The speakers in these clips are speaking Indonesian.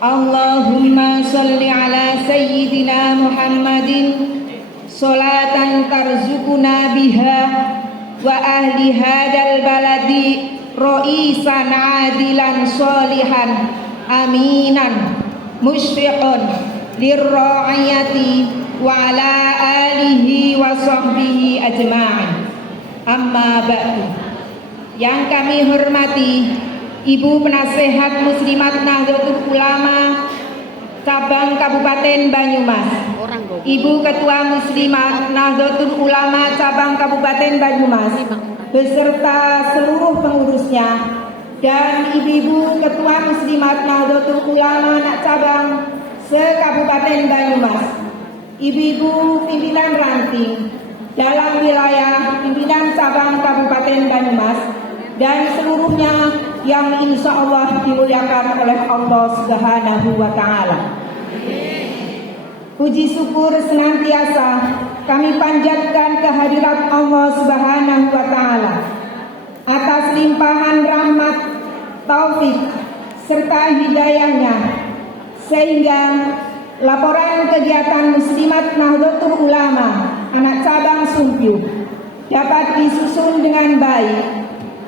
Allahumma salli ala sayyidina Muhammadin sholatan tarzukuna biha wa ahli hadal baladi ro'isan adilan sholihan aminan musyfiqun lirra'ayati wa ala alihi wa sahbihi ajma'in. Amma ba'du. Yang kami hormati Ibu Penasehat Muslimat Nahdlatul Ulama Cabang Kabupaten Banyumas, Ibu Ketua Muslimat Nahdlatul Ulama Cabang Kabupaten Banyumas beserta seluruh pengurusnya, dan Ibu-ibu Ketua Muslimat Nahdlatul Ulama anak cabang se-Kabupaten Banyumas, Ibu-ibu pimpinan ranting dalam wilayah pimpinan cabang Kabupaten Banyumas, dan seluruhnya yang insya Allah dimuliakan oleh Allah Subhanahu wa Ta'ala. Puji syukur senantiasa kami panjatkan kehadirat Allah Subhanahu wa Ta'ala atas limpahan rahmat, taufik serta hidayahnya, sehingga laporan kegiatan Muslimat Nahdlatul Ulama anak cabang Sumpyu dapat disusun dengan baik.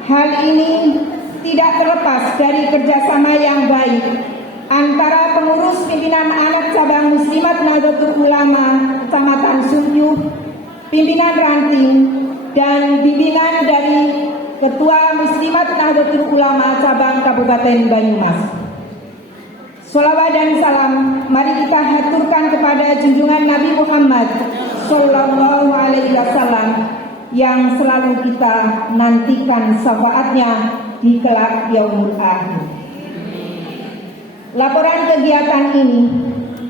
Hal ini tidak terlepas dari kerjasama yang baik antara pengurus pimpinan anak cabang Muslimat Nahdlatul Ulama Kecamatan Sumpyu, pimpinan ranting, dan bimbingan dari Ketua Muslimat Nahdlatul Ulama cabang Kabupaten Banyumas. Sholawat dan salam mari kita haturkan kepada junjungan Nabi Muhammad Sallallahu Alaihi Wasallam yang selalu kita nantikan syafaatnya di kelak yaumul akhir. Laporan kegiatan ini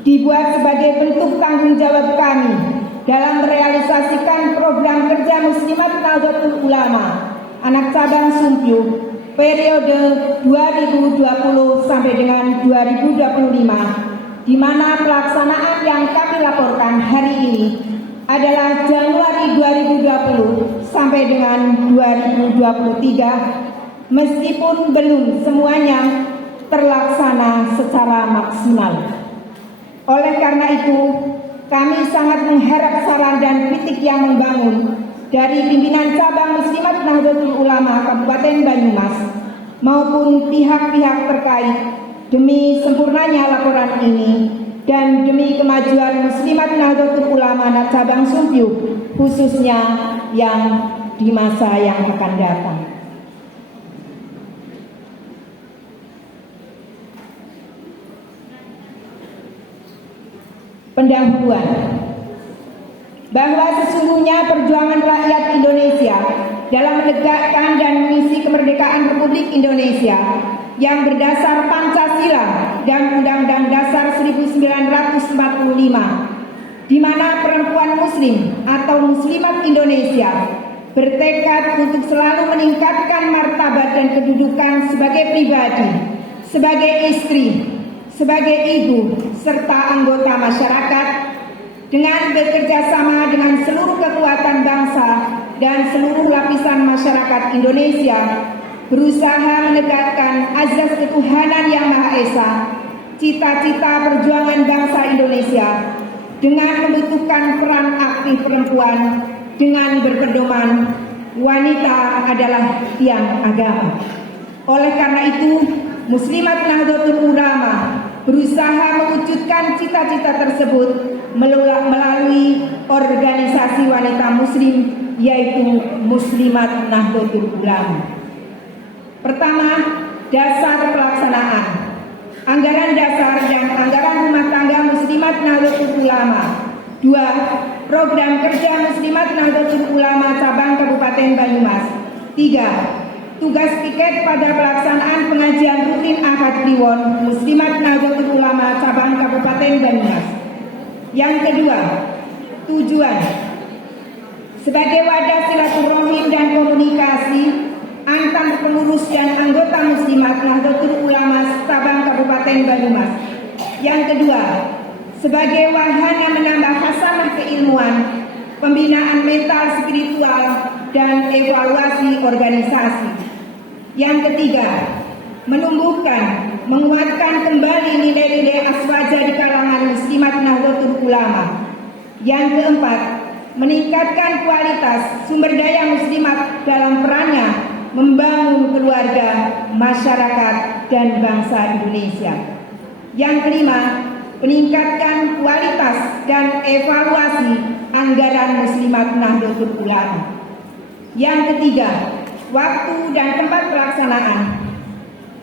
dibuat sebagai bentuk tanggung jawab kami dalam merealisasikan program kerja Muslimat Nahdlatul Ulama anak cabang Sumpyu periode 2020 sampai dengan 2025, di mana pelaksanaan yang kami laporkan hari ini adalah Januari 2020 sampai dengan 2023, meskipun belum semuanya terlaksana secara maksimal. Oleh karena itu, kami sangat mengharap saran dan kritik yang membangun dari pimpinan cabang Muslimat Nahdlatul Ulama Kabupaten Banyumas maupun pihak-pihak terkait demi sempurnanya laporan ini dan demi kemajuan Muslimat Nahdlatul Ulama anak cabang Sumpyu, khususnya yang di masa yang akan datang. Pendahuluan. Bahwa sesungguhnya perjuangan rakyat Indonesia dalam menegakkan dan mengisi kemerdekaan Republik Indonesia yang berdasar Pancasila dan Undang-Undang Dasar 1945, di mana perempuan muslim atau muslimat Indonesia bertekad untuk selalu meningkatkan martabat dan kedudukan sebagai pribadi, sebagai istri, sebagai ibu, serta anggota masyarakat, dengan bekerja sama dengan seluruh kekuatan bangsa dan seluruh lapisan masyarakat Indonesia, berusaha menegakkan azas ketuhanan yang Maha Esa, cita-cita perjuangan bangsa Indonesia, dengan membutuhkan peran aktif perempuan dengan berpedoman wanita adalah tiang agama. Oleh karena itu, Muslimat Nahdlatul Ulama berusaha mewujudkan cita-cita tersebut melalui organisasi wanita muslim, yaitu Muslimat Nahdlatul Ulama. Pertama, dasar pelaksanaan. Anggaran dasar dan anggaran rumah tangga Muslimat Nahdlatul Ulama. 2. Program kerja Muslimat Nahdlatul Ulama cabang Kabupaten Banyumas. 3. Tugas piket pada pelaksanaan pengajian rutin Ahad Kliwon Muslimat Nahdlatul Ulama cabang Kabupaten Banyumas. Yang kedua, tujuan sebagai wadah silaturahim dan komunikasi antar pengurus dan anggota Muslimat Nahdlatul Ulama cabang Kabupaten Banyumas. Yang kedua, sebagai wahana menambah hasanah keilmuan, pembinaan mental spiritual, dan evaluasi organisasi. Yang ketiga, menumbuhkan, menguatkan kembali nilai Ulama. Yang keempat, meningkatkan kualitas sumber daya muslimat dalam perannya membangun keluarga, masyarakat, dan bangsa Indonesia. Yang kelima, meningkatkan kualitas dan evaluasi anggaran Muslimat Nahdlatul Ulama. Yang ketiga, waktu dan tempat pelaksanaan.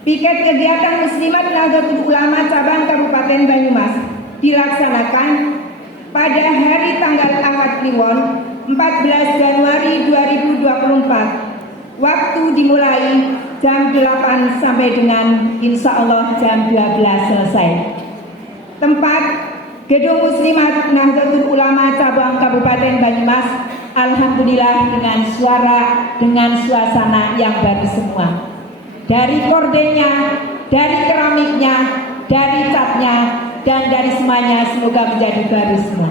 Piket kegiatan Muslimat Nahdlatul Ulama cabang Kabupaten Banyumas dilaksanakan pada hari tanggal Ahad Kliwon 14 Januari 2024. Waktu dimulai jam 8 sampai dengan insya Allah jam 12 selesai. Tempat Gedung Muslimat Nahdlatul Ulama cabang Kabupaten Banyumas, alhamdulillah dengan suasana yang baru semua. Dari kordennya, dari keramiknya, dari catnya, dan dari semuanya semoga menjadi baru semua.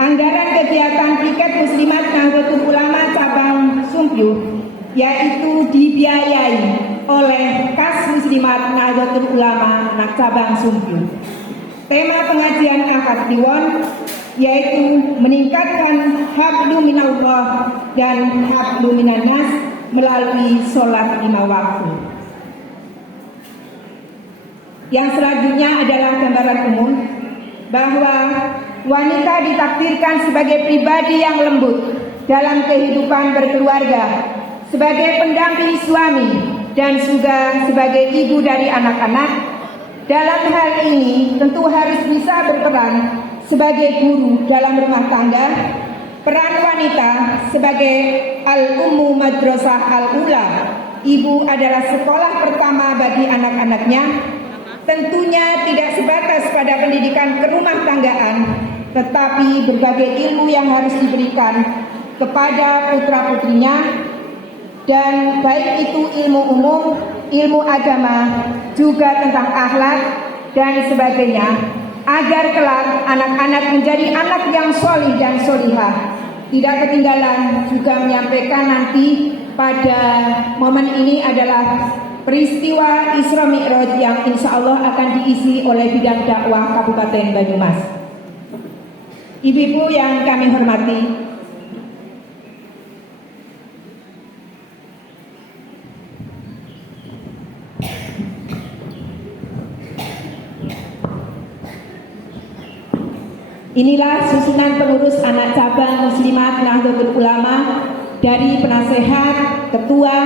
Anggaran kegiatan piket Muslimat Nahdlatul Ulama cabang Sumpyu yaitu dibiayai oleh Kas Muslimat Nahdlatul Ulama cabang Sumpyu. Tema pengajian akad Kliwon yaitu meningkatkan hablu minallah dan hablu minannas melalui sholat 5 waktu. Yang selanjutnya adalah gambaran umum bahwa wanita ditakdirkan sebagai pribadi yang lembut dalam kehidupan berkeluarga, sebagai pendamping suami, dan juga sebagai ibu dari anak-anak. Dalam hal ini tentu harus bisa berperan sebagai guru dalam rumah tangga. Peran wanita sebagai al-ummu madrasah al-ula, ibu adalah sekolah pertama bagi anak-anaknya. Tentunya tidak sebatas pada pendidikan kerumah tanggaan, tetapi berbagai ilmu yang harus diberikan kepada putra-putrinya, dan baik itu ilmu umum, ilmu agama, juga tentang akhlak dan sebagainya, agar kelak anak-anak menjadi anak yang sholih dan sholihah. Tidak ketinggalan juga menyampaikan nanti pada momen ini adalah peristiwa Isra Mi'raj yang insya Allah akan diisi oleh bidang dakwah Kabupaten Banyumas. Ibu-ibu yang kami hormati, inilah susunan pengurus anak cabang Muslimat Nahdlatul Ulama dari penasehat, ketua,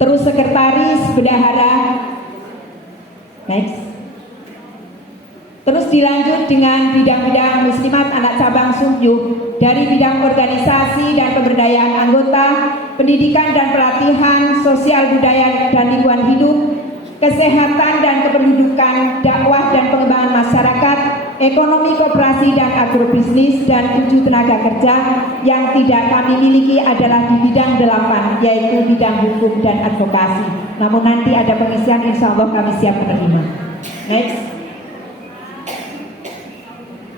terus sekretaris, bendahara, terus dilanjut dengan bidang-bidang Muslimat anak cabang Sumpyu dari bidang organisasi dan pemberdayaan anggota, pendidikan dan pelatihan, sosial budaya dan lingkungan hidup, kesehatan dan kependudukan, dakwah dan pengembangan masyarakat, ekonomi koperasi dan agrobisnis, dan 7 tenaga kerja. Yang tidak kami miliki adalah di bidang 8, yaitu bidang hukum dan advokasi. Namun nanti ada pengisian, insya Allah kami siap menerima.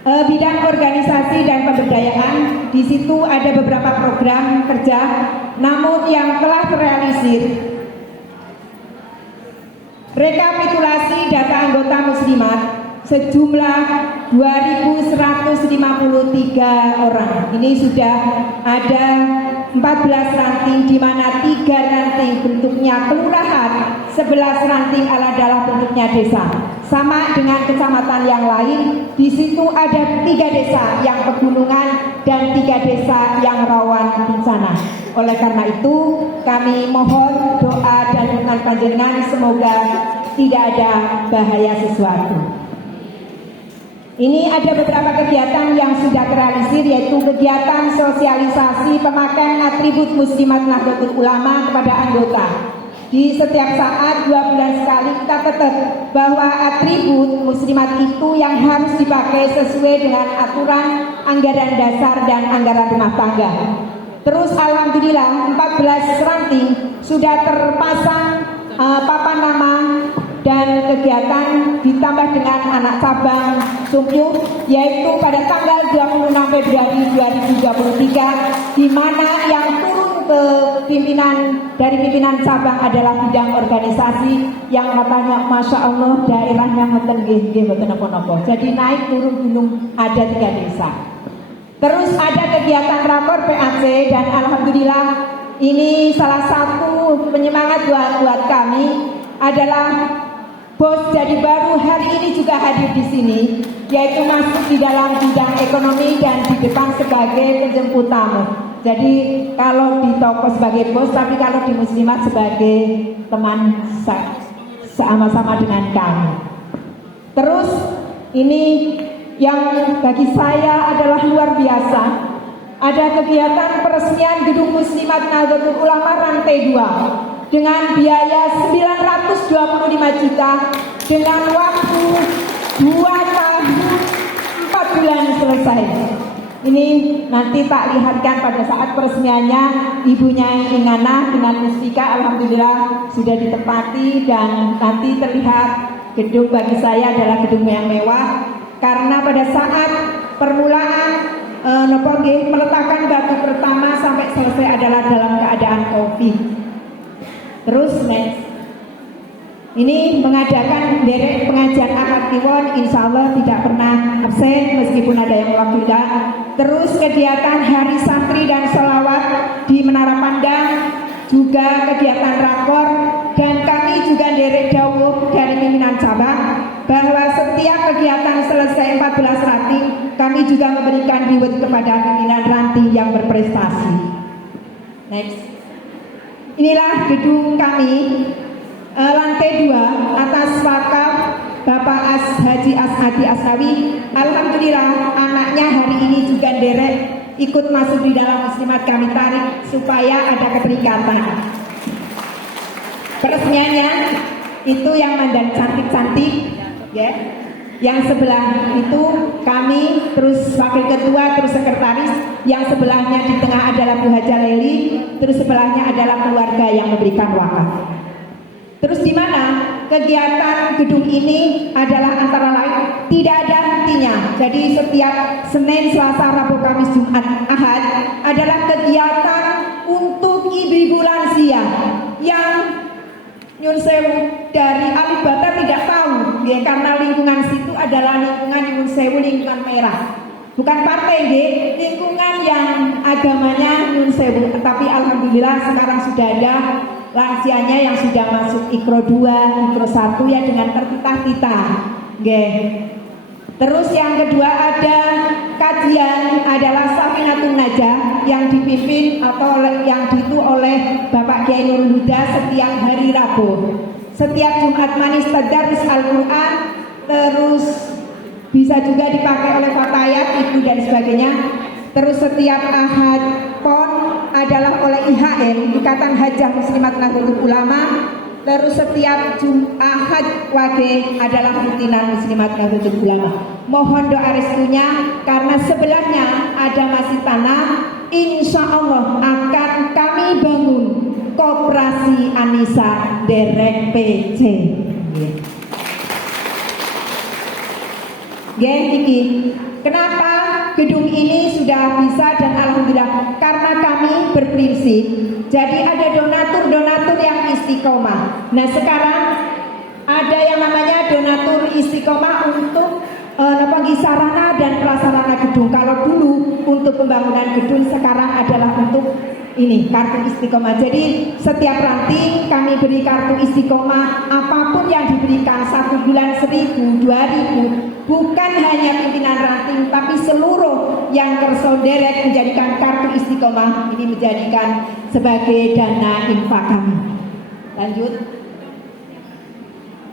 Bidang organisasi dan pemberdayaan, di situ ada beberapa program kerja, namun yang telah terrealisir. Rekapitulasi data anggota muslimat sejumlah 2.153 orang. Ini sudah ada 14 ranting, di mana 3 ranting bentuknya kelurahan, 11 ranting adalah bentuknya desa. Sama dengan kecamatan yang lain, di situ ada 3 desa yang pegunungan dan 3 desa yang rawan bencana. Oleh karena itu, kami mohon doa dan dukungan panjenengan semoga tidak ada bahaya sesuatu. Ini ada beberapa kegiatan yang sudah terrealisir, yaitu kegiatan sosialisasi pemakaian atribut Muslimat Nahdlatul Ulama kepada anggota. Di setiap saat 2 bulan sekali kita tetap bahwa atribut muslimat itu yang harus dipakai sesuai dengan aturan anggaran dasar dan anggaran rumah tangga. Terus alhamdulillah 14 ranting sudah terpasang papan nama dan kegiatan ditambah dengan anak cabang Sumpyu, yaitu pada tanggal 26 Februari 2023, di mana yang turun dari pimpinan cabang adalah bidang organisasi yang katanya Masya Allah daerahnya ngeten nggih mboten napa-napa. Jadi naik turun gunung ada 3 desa. Terus ada kegiatan rapor PAC dan alhamdulillah ini salah satu penyemangat buat kami adalah bos jadi baru hari ini juga hadir di sini, yaitu masuk di dalam bidang ekonomi dan di depan sebagai penjemput tamu. Jadi kalau di toko sebagai bos, tapi kalau di muslimat sebagai teman sama-sama dengan kami. Terus ini yang bagi saya adalah luar biasa. Ada kegiatan peresmian gedung Muslimat Nahdlatul Ulama Rantai 2 dengan biaya 925 juta dengan waktu 2 tahun 4 bulan selesai. Ini nanti tak lihatkan pada saat peresmiannya ibunya Ingana dengan Mustika alhamdulillah sudah ditempati dan nanti terlihat gedung bagi saya adalah gedung yang mewah karena pada saat permulaan meletakkan batu pertama sampai selesai adalah dalam keadaan COVID. Terus next, ini mengadakan derek pengajian akad Kliwon, insya Allah tidak pernah absen meskipun ada yang mewakili. Terus kegiatan hari santri dan sholawat di Menara Pandang, juga kegiatan rakor, dan kami juga derek dawuh dari pimpinan cabang bahwa setiap kegiatan selesai 14 ranting kami juga memberikan reward kepada pimpinan ranting yang berprestasi. Next, inilah gedung kami lantai 2 atas wakaf Bapak Haji Asadi Asnawi. Alhamdulillah anaknya hari ini juga derek ikut masuk di dalam muslimat kami tarik supaya ada keterikatan. Peresmiannya itu yang mandan cantik-cantik ya. Yang sebelah itu kami, terus wakil ketua, terus sekretaris. Yang sebelahnya di tengah adalah Bu Haja Leli, terus sebelahnya adalah keluarga yang memberikan wakaf. Terus di mana kegiatan gedung ini adalah antara lain tidak ada hentinya. Jadi setiap Senin, Selasa, Rabu, Kamis, Jumat, Ahad adalah kegiatan untuk ibu-ibu lansia yang nyun sewu dari alif bata tidak tahu ya, karena lingkungan situ adalah lingkungan nyun sewu, lingkungan merah, bukan partai ya, lingkungan yang agamanya nyun sewu. Tapi alhamdulillah sekarang sudah ada lansianya yang sudah masuk Ikro 2, Ikro 1 ya dengan tertitah-titah. Terus yang kedua ada kajian adalah Safinatun Najah yang dipimpin atau yang ditu oleh Bapak Kiai Nurul Huda setiap hari Rabu. Setiap Jumat manis tadarus Al-Quran, terus bisa juga dipakai oleh Fatayat, Ibu dan sebagainya. Terus setiap Ahad PON adalah oleh IHM, Ikatan Hajah Muslimat Nahdlatul Ulama. Terus setiap Ahad Wage adalah rutinan Muslimat Nahdlatul Ulama. Mohon doa restunya karena sebelahnya ada masih tanah. Insya Allah akan kami bangun Koperasi Anissa Derek PC. Kenapa gedung ini sudah bisa dan alhamdulillah karena kami berprinsip. Jadi ada donatur yang istiqomah. Nah sekarang ada yang namanya donatur istiqomah untuk sarana dan prasarana gedung. Kalau dulu untuk pembangunan gedung, sekarang adalah untuk ini kartu istiqomah. Jadi setiap ranting kami beri kartu istiqomah. Apapun yang diberikan 1 bulan 1.000, 2.000, bukan hanya pimpinan ranting, tapi seluruh yang kerso derek menjadikan kartu istiqomah ini menjadikan sebagai dana infak kami. Lanjut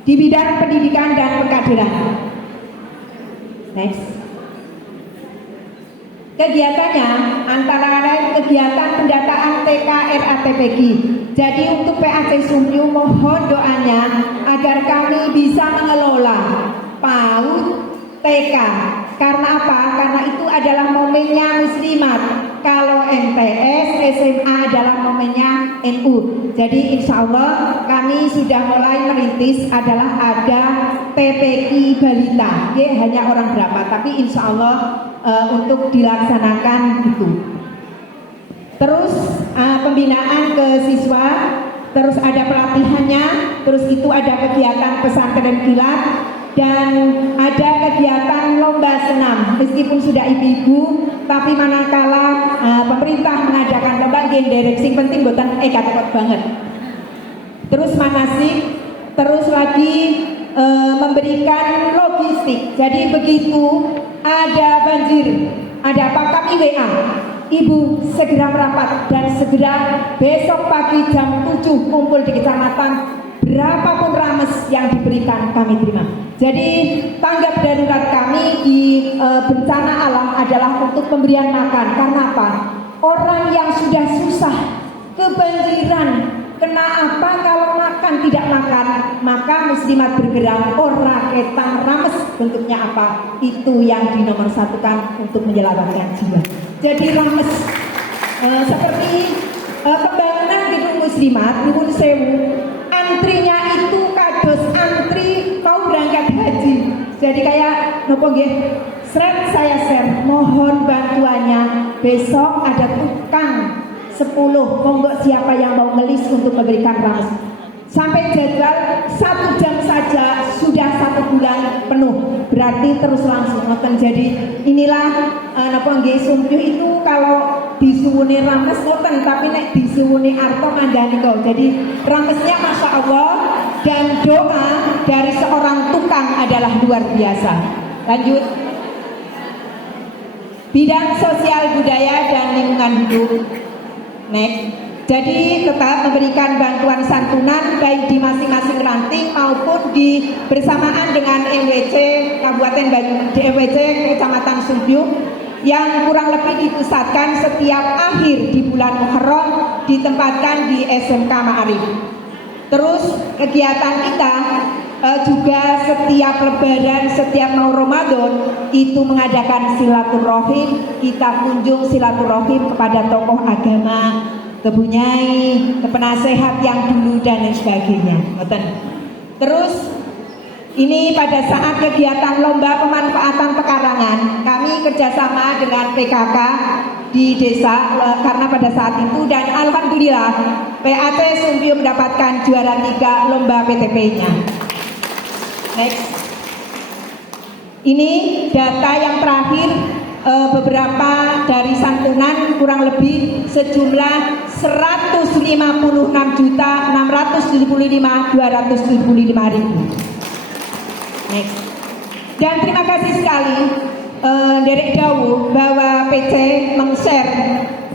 di bidang pendidikan dan pengkaderan. Next. Kegiatannya antara lain kegiatan pendataan TK RATPG. Jadi untuk PAC Sumyu mohon doanya agar kami bisa mengelola PAUD TK. Karena apa? Karena itu adalah momennya muslimat. Kalau MTS, SMA adalah momennya NU. Jadi insya Allah kami sudah mulai merintis adalah ada PPI Balita. Ya, hanya orang berapa, tapi insya Allah untuk dilaksanakan itu. terus pembinaan ke siswa, terus ada pelatihannya, terus itu ada kegiatan pesantren kilat, dan ada kegiatan lomba senam. Meskipun sudah ibu-ibu, tapi manakala pemerintah mengadakan lomba derek sing penting boten katekot banget. Terus manasik, terus lagi memberikan logistik. Jadi begitu ada banjir, ada apa, kami WA, ibu segera merapat dan segera besok pagi jam 7 kumpul di kecamatan, berapapun rames yang diberikan kami terima. Jadi tanggap darurat kami di bencana alam adalah untuk pemberian makan. Karena apa? Orang yang sudah susah, kebanjiran, kena apa kalau makan tidak makan, maka muslimat bergerak ora ketang rames, bentuknya apa? Itu yang dinomor satukan untuk menyelamatkan jiwa. Jadi rames seperti pembangunan gedung muslimat Nuwun Sewu, antrinya itu kados antri mau berangkat haji. Jadi kayak nopo nggih, saya share, mohon bantuannya, besok ada tukang 10, monggo siapa yang mau ngelis untuk memberikan rames. Sampai jadwal 1 jam saja sudah 1 bulan penuh, berarti terus langsung ngoten. Jadi inilah napa nggih sumpih itu kalau disuwuni rames ngoten, tapi nek disuwuni arto mandani kok. Jadi ramesnya masya Allah, dan doa dari seorang tukang adalah luar biasa. Lanjut, bidang sosial budaya dan lingkungan hidup. Next. Jadi tetap memberikan bantuan santunan baik di masing-masing ranting maupun di bersamaan dengan MWC Kabupaten di MWC Kecamatan Sumpyuk yang kurang lebih dipusatkan setiap akhir di bulan Muharram, ditempatkan di SMK Ma'arif. Terus kegiatan kita juga setiap lebaran, setiap mau Ramadan itu mengadakan silaturahim. Kita kunjung silaturahim kepada tokoh agama, kebunyai, kepenasehat yang dulu dan lain sebagainya. Terus ini pada saat kegiatan lomba pemanfaatan pekarangan, kami kerjasama dengan PKK di desa karena pada saat itu, dan alhamdulillah PAT Sumpyuk mendapatkan juara 3 lomba PTP-nya. Next. Ini data yang terakhir, beberapa dari santunan kurang lebih sejumlah 156.675.275.000. Next. Dan terima kasih sekali Derek Dawu bahwa PC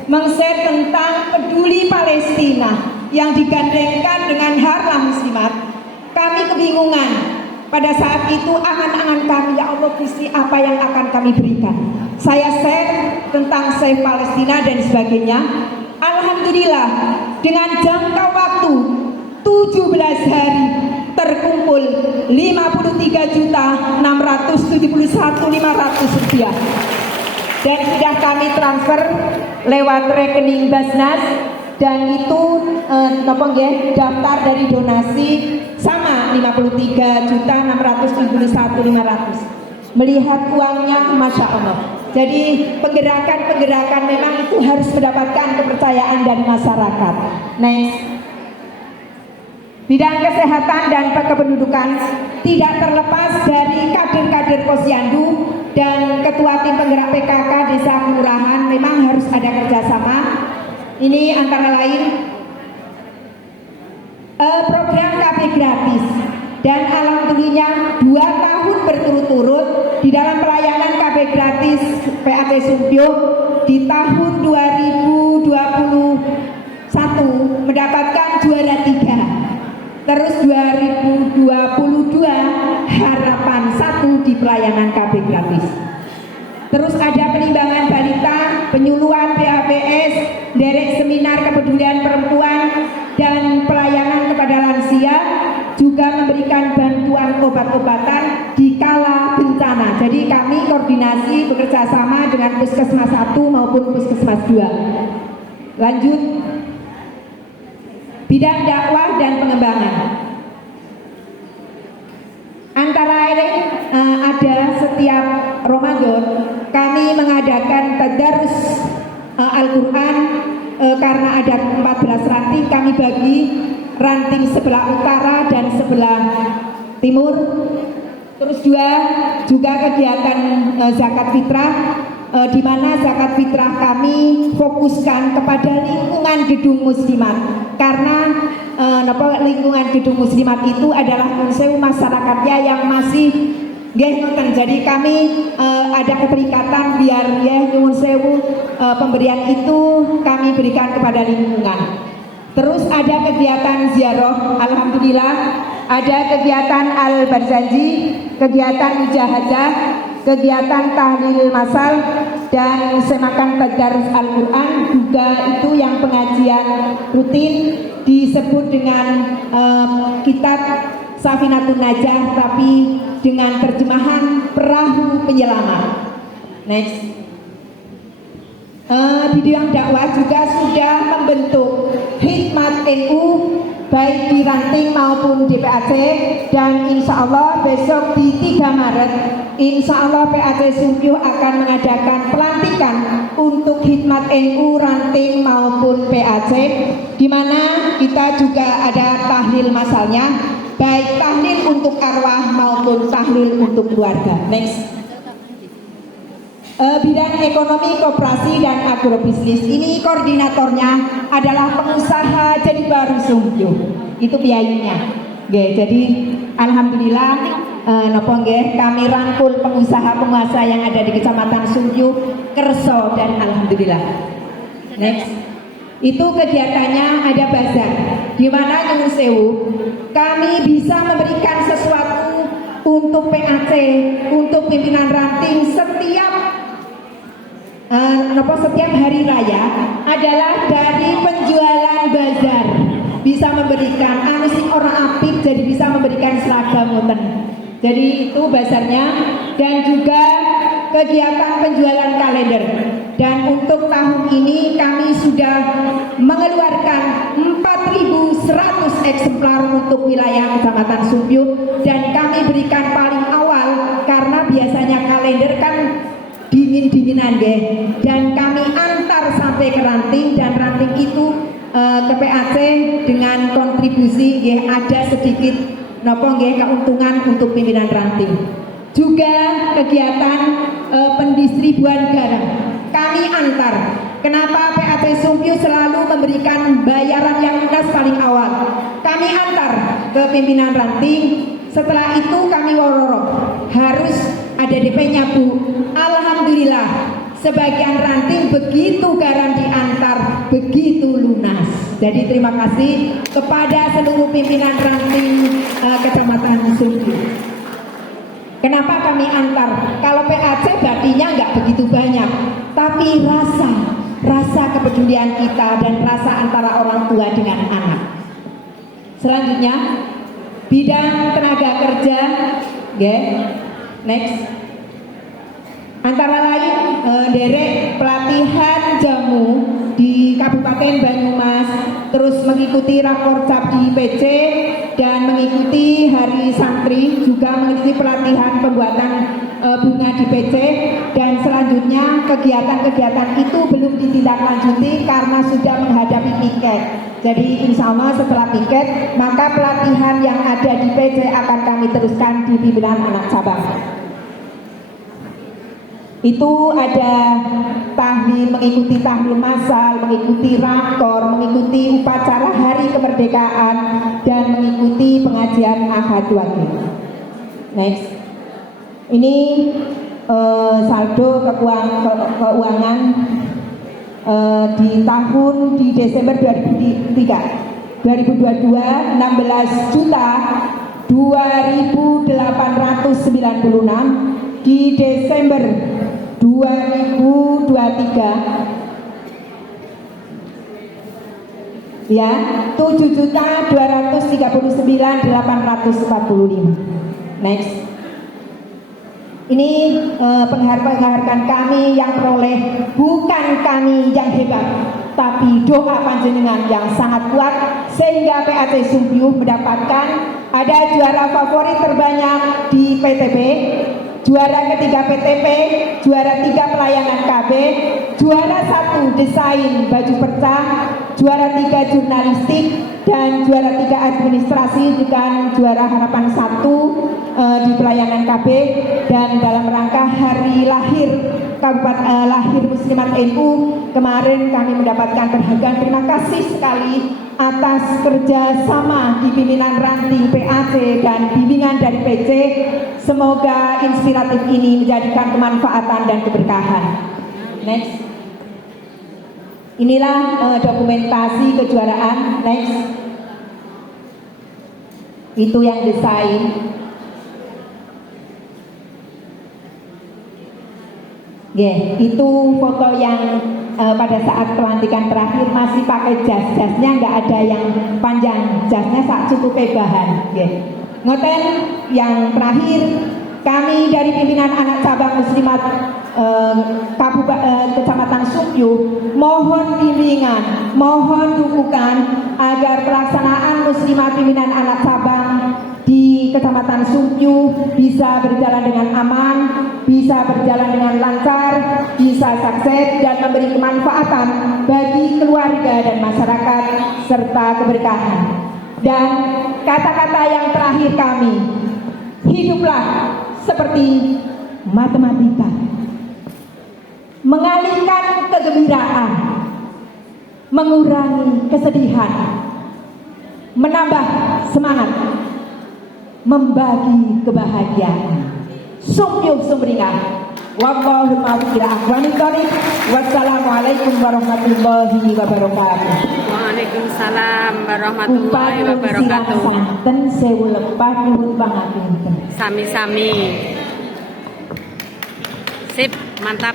meng-share tentang peduli Palestina yang digandengkan dengan Harlam Muslimat. Kami kebingungan. Pada saat itu angan-angan kami, ya Allah Gusti, apa yang akan kami berikan. Saya share tentang Save Palestina dan sebagainya. Alhamdulillah dengan jangka waktu 17 hari terkumpul 53.671.500 rupiah. Dan sudah kami transfer lewat rekening Basnas, dan itu daftar dari donasi sama 53.671.500. Melihat uangnya masya Allah. Jadi penggerakan memang itu harus mendapatkan kepercayaan dari masyarakat. Next. Bidang kesehatan dan kependudukan tidak terlepas dari kader-kader Posyandu dan ketua tim penggerak PKK desa kelurahan, memang harus ada kerjasama. Ini antara lain program KB gratis, dan alhamdulillah 2 tahun berturut-turut di dalam pelayanan KB gratis PAT Sumpyuk di tahun 2021 mendapatkan juara 3. Terus 2022 harapan 1 di pelayanan KB gratis. Terus ada penimbangan balita, penyuluhan PABS, derek seminar kepedulian perempuan dan pelayanan kepada lansia, juga memberikan bantuan obat-obatan di kala bencana. Jadi kami koordinasi bekerja sama dengan Puskesmas 1 maupun Puskesmas 2. Lanjut, bidang dakwah dan pengembangan. Antara lain ada setiap Ramadan kami mengadakan tadarus Al-Quran karena ada 14 ranting, kami bagi ranting sebelah utara dan sebelah timur. Terus juga kegiatan zakat fitrah, di mana zakat fitrah kami fokuskan kepada lingkungan gedung muslimat, karena lingkungan gedung muslimat itu adalah masyarakatnya yang masih jadi kami ada keterikatan biar pemberian itu kami berikan kepada lingkungan. Terus ada kegiatan ziarah, alhamdulillah ada kegiatan al-barzanji, kegiatan mujahadah, kegiatan tahlil masal, dan semakan tadarus Al-Quran, juga itu yang pengajian rutin disebut dengan kitab Safinatun Najah, tapi dengan terjemahan perahu penyelamat. Next. Di bidang dakwah juga sudah membentuk Hikmat NU baik di ranting maupun di PAC, dan insya Allah besok di 3 Maret insya Allah PAC Sumpyu akan mengadakan pelantikan untuk Hikmat NU ranting maupun PAC, di mana kita juga ada tahlil masalnya, baik tahlil untuk arwah maupun tahlil untuk keluarga. Next. Bidang ekonomi, koperasi, dan agrobisnis, ini koordinatornya adalah pengusaha Jadi Baru Sumpyu, itu biayanya. Jadi alhamdulillah kami rangkul pengusaha-pengusaha yang ada di Kecamatan Sumpyu, Kerso, dan alhamdulillah. Next. Itu kegiatannya ada bazar, di mana Nyuwun Sewu kami bisa memberikan sesuatu untuk PAC, untuk pimpinan ranting setiap hari raya adalah dari penjualan bazar, bisa memberikan orang apik, jadi bisa memberikan seragam ngoten. Jadi itu bazarnya, dan juga kegiatan penjualan kalender. Dan untuk tahun ini kami sudah mengeluarkan 4.100 eksemplar untuk wilayah Kecamatan Sumpyu, dan kami berikan paling awal karena biasanya kalender kan dingin-dinginan dan kami antar sampai ke ranting, dan ranting itu ke PAC dengan kontribusi ada sedikit keuntungan untuk pimpinan ranting. Juga kegiatan pendistribuan garam kami antar. Kenapa PAC Sumpyu selalu memberikan bayaran yang lunas paling awal? Kami antar ke pimpinan ranting. Setelah itu kami wororok, harus ada DP-nya Bu. Alhamdulillah sebagian ranting begitu garam diantar begitu lunas. Jadi terima kasih kepada seluruh pimpinan ranting Kecamatan Sumpyu. Kenapa kami antar? Kalau PAC batinya nggak begitu banyak, tapi rasa kepedulian kita dan rasa antara orang tua dengan anak. Selanjutnya bidang tenaga kerja, next. Antara lain derek pelatihan jamu di Kabupaten Banyumas, terus mengikuti rakorcap di PC, dan mengikuti hari santri, juga mengikuti pelatihan pembuatan bunga di PC, dan selanjutnya kegiatan-kegiatan itu belum ditindaklanjuti karena sudah menghadapi piket. Jadi insya Allah setelah piket, maka pelatihan yang ada di PC akan kami teruskan di pimpinan anak cabang. Itu ada tahlil, mengikuti tahlil masal, mengikuti rakor, mengikuti upacara hari kemerdekaan, dan mengikuti pengajian Ahad Wage. Next. Ini saldo keuangan di Desember 2022 16.2.896, di Desember 2023 ya 7.239.845. Next. Ini penghargaan kami yang peroleh, bukan kami yang hebat, tapi doa panjenengan yang sangat kuat, sehingga PAC Sumpyu mendapatkan ada juara favorit terbanyak di PTB, juara ketiga PTP, juara 3 pelayanan KB, juara 1 desain baju percah, juara 3 jurnalistik, dan juara 3 administrasi dengan juara harapan 1 di pelayanan KB. Dan dalam rangka hari lahir lahir Muslimat NU kemarin kami mendapatkan penghargaan. Terima kasih sekali atas kerjasama di pimpinan ranting PAC dan bimbingan dari PC. Semoga inspiratif ini menjadikan kemanfaatan dan keberkahan. Next. Inilah dokumentasi kejuaraan. Next. Itu yang desain. Itu foto yang pada saat pelantikan terakhir masih pakai jas-jasnya, nggak ada yang panjang, jasnya sak cukup bahan. Ngoten yang terakhir, kami dari pimpinan anak cabang Muslimat Kecamatan Sumpyu mohon bimbingan, mohon dukungan agar pelaksanaan Muslimat pimpinan anak cabang di Kecamatan Sumpyu bisa berjalan dengan aman, bisa berjalan dengan lancar, bisa sukses dan memberi kemanfaatan bagi keluarga dan masyarakat serta keberkahan. Dan kata-kata yang terakhir kami, hiduplah seperti matematika, mengalihkan kegembiraan, mengurangi kesedihan, menambah semangat, membagi kebahagiaan. Sumpyu sumringah. Wallahu wassalamualaikum warahmatullahi wabarakatuh. Waalaikumsalam warahmatullahi wabarakatuh. Santen sewu lepah nuhun pangapunten. Sami-sami. Sip, mantap.